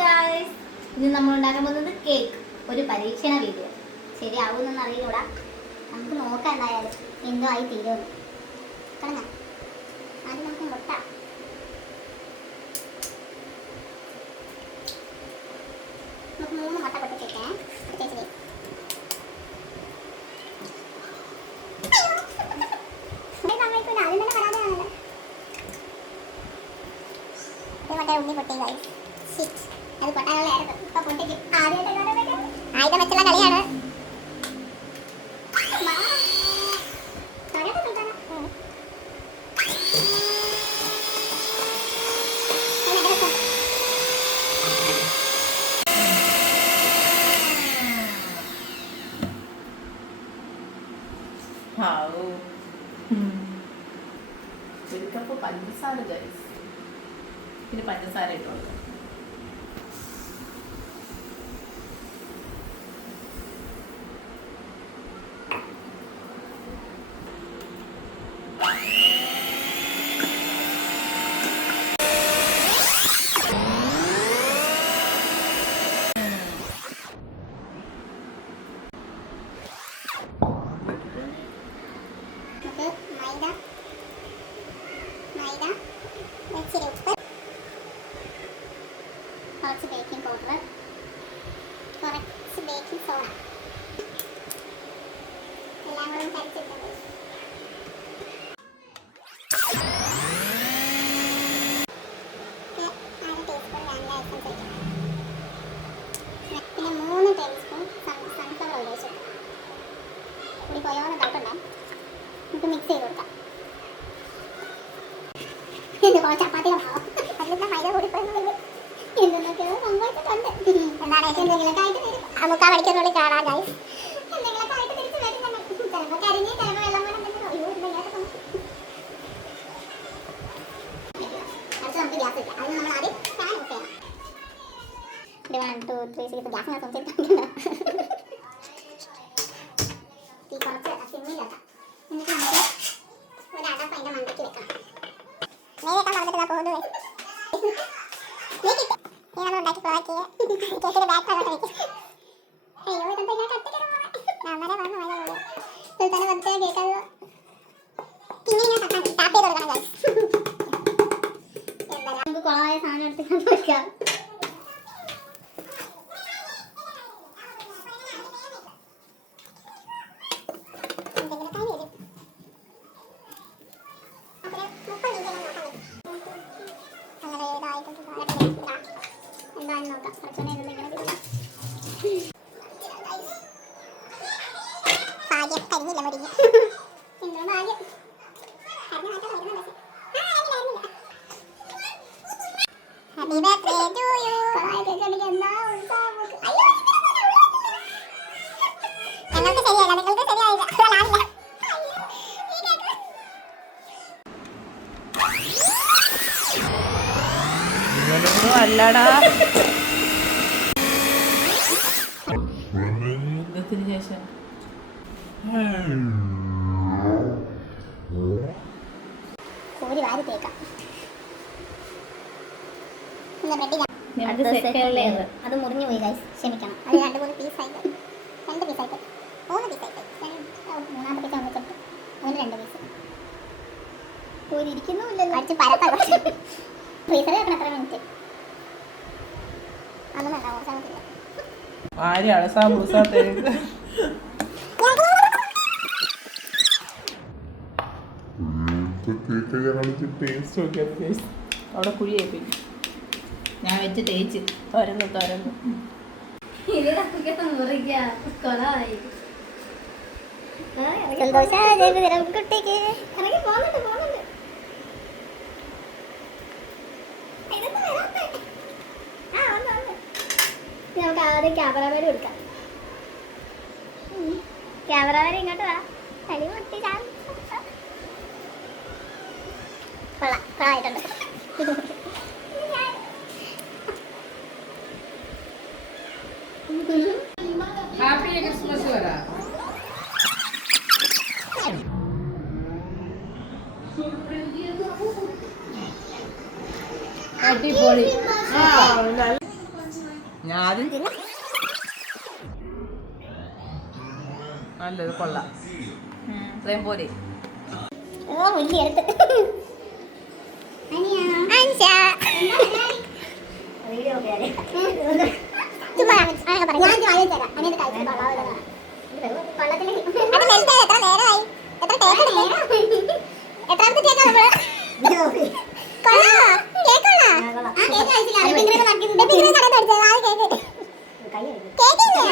Guys, ഇന്ന് നമ്മൾ ഉണ്ടാക്കാൻ പോകുന്നത് കേക്ക്, ഒരു പരീക്ഷണ വീഡിയോ. ശരിയാവുമെന്നൊന്നും അറിയില്ലൂടാ, നമുക്ക് നോക്കാം എന്തായാലും എന്തോ ആയി തീരുമെന്ന്. തുടങ്ങാം. ആദ്യം നമുക്ക് മുട്ട, നമുക്ക് 3 മുട്ട പൊട്ടിച്ചിട്ടേ പൊട്ടിച്ചിട്ട് ഉണ്ണി പൊട്ടി അത് പൊട്ടാനുള്ളതായിരുന്നു. ഇപ്പൊ പൊട്ടിക്ക് ആയുധം വെച്ചുള്ള കളിയാണ്. ഒരു കപ്പ് പഞ്ചസാര ഗൈസ്, പിന്നെ പഞ്ചസാര ഇട്ടുണ്ട്. ഇച്ചിരി ഉപ്പ്, കുറച്ച് ബേക്കിംഗ് പൗഡർ, കുറച്ച് ബേക്കിംഗ് സോഡ, എല്ലാം കൂടെ കരിച്ചിട്ടുണ്ട്. 1 ടീസ്പൂൺ വാനില എസൻസ് ഒഴിക്കണം. പിന്നെ 3 ടേബിൾ സ്പൂൺ സൺഫ്ലവർ ഓയിൽ ഒഴിച്ചു. കൂടി പോയോന്ന് ഡൗട്ടുണ്ടേ, നമുക്ക് മിക്സ് ചെയ്ത് കൊടുക്കാം. ചപ്പാത്തിയുടെ മാവ് അതിലെന്താ മൈദ കൂടിപ്പോയെന്നുള്ളത് എന്തെന്നൊക്കെയോ സംഭവിച്ചിട്ടുണ്ട്. എന്താണ് എന്തെങ്കിലുമൊക്കെ ആയിട്ട് വരും. 3/4 മണിക്കൂറിനുള്ളിൽ കാണാം ഗൈസ്. എന്തെങ്കിലുമൊക്കെ ആയിട്ട് തിരിച്ച് വരുന്നുണ്ട്. ചിലപ്പോൾ കരിഞ്ഞ് ചിലപ്പോൾ വെള്ളം കൂടെ എന്തെങ്കിലും അടുത്ത് നമുക്ക് ഗ്യാസ് ഇല്ല. അതിന് നമ്മൾ ആദ്യം ഫാൻ ഓഫ് ചെയ്യണം. 1 2 3 6 ഗ്യാസ് ഞാൻ സംസാരിക്കുന്നുണ്ടോ തീ കുറച്ച് സിമ്മിലാക്കാം. എന്നിട്ട് നമുക്ക് ഒരു അടപ്പ് അതിൻ്റെ മണ്ടയ്ക്ക് വെക്കണം. നേരിട്ടാൻ പറഞ്ഞിട്ട് പോകുന്നു. ഉണ്ടാക്കി കേക്കിന് ബാക്ക് ആകട്ടെ വെക്കും. അയ്യോ ഇതെന്താ ഞാൻ കത്തിക്കണം. അങ്ങനെ വന്നു മഴ സുൽത്താനെ വന്നേ കേൾക്കാതെ പിന്നെ ഞാൻ ടാപ്പ് ചെയ്ത് കൊടുക്കണം. എന്താ നമുക്ക് കുളമായ സാധനം എടുത്ത് വെക്കാം. ഭാഗ്യം കരിഞ്ഞില്ല മുടിഞ്ഞ് എന്തോ ഭാഗ്യം ഹാപ്പി ബർത്ത്ഡേ ടു യു. ഞങ്ങൾക്ക് ശരിയല്ല, നിങ്ങൾക്ക് ശരിയായില്ല. അല്ലടാ യുദ്ധത്തിന് ശേഷം കോരി വാരി തേക്കാം. അത് മുറിഞ്ഞു പോയി ഗൈസ്, ക്ഷമിക്കണം. അത് 2-3 പീസായിട്ട് 2 പീസായിട്ട് 3 പീസായിട്ട് 3-ാമത്തെ പീസ് വന്നിട്ട് അതിന് 2 പീസ് പോയിരിക്കുന്നുമില്ലല്ലോ. അടിച്ച് പരത്താം. ഫ്രീസറിൽ വെക്കണം. എത്ര മിനിറ്റ് അതൊന്നും വേണ്ട, ഓർമ്മത്തില്ല. ആരെയാണ് സമൂസ അവിടെ കുഴിയായി ഞാൻ വെച്ച് തേച്ച് തുരന്നു കുട്ടിക്ക് ഇറങ്ങി പോകുന്നുണ്ട്. നമുക്ക് ആദ്യം ക്യാമറമാൻ കൊടുക്കാം. ക്യാമറമാൻ ഇങ്ങോട്ട് വാ. തടി പൊട്ടി കൊള്ളായിട്ടുണ്ട്. ഹാപ്പി ക്രിസ്മസ് വരാ. അടിപൊളി. ഞാൻ ആദ്യം നല്ലത് കൊള്ളാം ഇത്രയും പോലെ ഓ വലിയ എടുത്ത് അൻഷ ചുമ്മാ ഞാൻ ആദ്യം തരാം അനിയന്റെ കഴിച്ചു അത് മെൽറ്റ് എത്ര നേരമായി എത്ര ടേക്ക് എത്രാമത്തെ ടേക്കാണ് നമ്മള് കൊള്ളാമോ കേക്കുള്ള ആ കേക്ക് കഴിച്ചില്ല ബേബിങ്ങനെ കടയിൽ പഠിച്ചത് ആ കേക്ക് കേക്കില്ലേ